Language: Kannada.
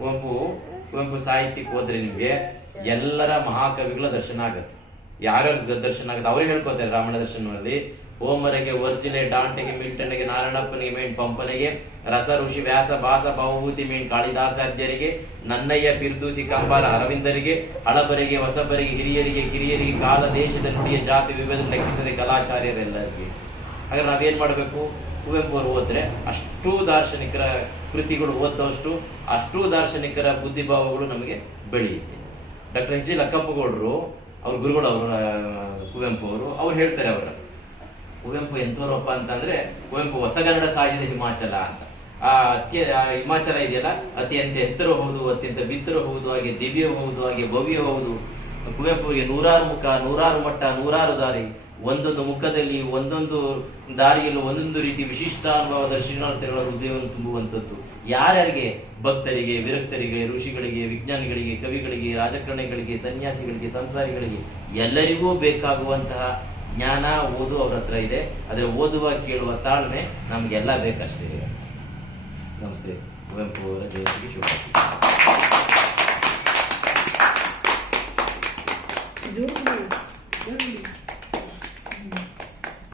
ಕುವೆಂಪು ಸಾಹಿತ್ಯಕ್ಕೆ ಹೋದ್ರೆ ನಿಮ್ಗೆ ಎಲ್ಲರ ಮಹಾಕವಿಗಳ ದರ್ಶನ ಆಗತ್ತೆ. ಯಾರ್ಯಾರ ದರ್ಶನ ಆಗುತ್ತೆ ಅವ್ರಿಗೆ ಹೇಳ್ಕೊತಾರೆ ರಾಮಣ್ಣ ದರ್ಶನದಲ್ಲಿ. ಹೋಮರಿಗೆ, ವರ್ಜಿಲೆ, ಡಾಂಟೆಗೆ, ಮಿಲ್ಟನ್ಗೆ, ನಾರಾಯಣಪ್ಪನಿಗೆ, ಮೇನ್ ಪಂಪನಿಗೆ, ರಸ ಋಷಿ, ವ್ಯಾಸ, ಭಾಸ, ಭಾವಭೂತಿ, ಮೇನ್ ಕಾಳಿದಾಸಾದ್ಯರಿಗೆ, ನನ್ನಯ್ಯ, ಪಿರ್ದೂಸಿ, ಕಂಬಾರ, ಅರವಿಂದರಿಗೆ, ಹಳಬರಿಗೆ, ಹೊಸಬರಿಗೆ, ಹಿರಿಯರಿಗೆ, ಕಿರಿಯರಿಗೆ, ಕಾಲ, ದೇಶದ ನುಡಿಯ, ಜಾತಿ ವಿವಿಧ ಲೆಕ್ಕಿಸದೆ ಕಲಾಚಾರ್ಯರೆಲ್ಲರಿಗೆ. ಹಾಗಾದ್ರೆ ನಾವೇನ್ ಮಾಡ್ಬೇಕು? ಕುವೆಂಪು ಅವರು ಓದ್ರೆ ಅಷ್ಟೂ ದಾರ್ಶನಿಕರ ಕೃತಿಗಳು ಓದೋಷ್ಟು ಅಷ್ಟೂ ದಾರ್ಶನಿಕರ ಬುದ್ಧಿಭಾವಗಳು ನಮಗೆ ಬೆಳೆಯುತ್ತೆ. ಡಾಕ್ಟರ್ ಎಚ್ ಜಿ ಲಕ್ಕಪ್ಪಗೌಡರು ಅವ್ರ ಗುರುಗಳು, ಕುವೆಂಪು ಅವ್ರು ಹೇಳ್ತಾರೆ, ಕುವೆಂಪು ಎಂತವರಪ್ಪ ಅಂತಂದ್ರೆ, ಕುವೆಂಪು ಹೊಸಗನ್ನಡ ಸಾಹಿತ್ಯದ ಹಿಮಾಚಲ ಅಂತ. ಹಿಮಾಚಲ ಇದೆಯಲ್ಲ, ಅತ್ಯಂತ ಎತ್ತರ ಹೌದು, ಅತ್ಯಂತ ಬಿತ್ತರ ಹೌದು, ಹಾಗೆ ದಿವ್ಯ ಹೌದು, ಹಾಗೆ ಭವ್ಯ ಹೌದು. ಕುವೆಂಪುವಿಗೆ 100 ಮುಖ, 100 ಮಟ್ಟ, 100 ದಾರಿ, ಒಂದೊಂದು ಮುಖದಲ್ಲಿ ಒಂದೊಂದು ದಾರಿಯಲ್ಲೂ ಒಂದೊಂದು ರೀತಿ ವಿಶಿಷ್ಟ ಅನುಭವದ ಶ್ರೀನಾಥಗಳ ಹೃದಯವನ್ನು ತುಂಬುವಂಥದ್ದು. ಯಾರ್ಯಾರಿಗೆ? ಭಕ್ತರಿಗೆ, ವಿರಕ್ತರಿಗೆ, ಋಷಿಗಳಿಗೆ, ವಿಜ್ಞಾನಿಗಳಿಗೆ, ಕವಿಗಳಿಗೆ, ರಾಜಕಾರಣಿಗಳಿಗೆ, ಸನ್ಯಾಸಿಗಳಿಗೆ, ಸಂಸಾರಿಗಳಿಗೆ, ಎಲ್ಲರಿಗೂ ಬೇಕಾಗುವಂತಹ ಜ್ಞಾನ, ಓದು ಅವ್ರ ಹತ್ರ ಇದೆ. ಆದ್ರೆ ಓದುವ, ಕೇಳುವ ತಾಳ್ಮೆ ನಮ್ಗೆಲ್ಲ ಬೇಕಷ್ಟೇ. ನಮಸ್ತೆ. ಕುವೆಂಪು ಅವರ ಜಯಂತಿಗೆ ಶುಭ.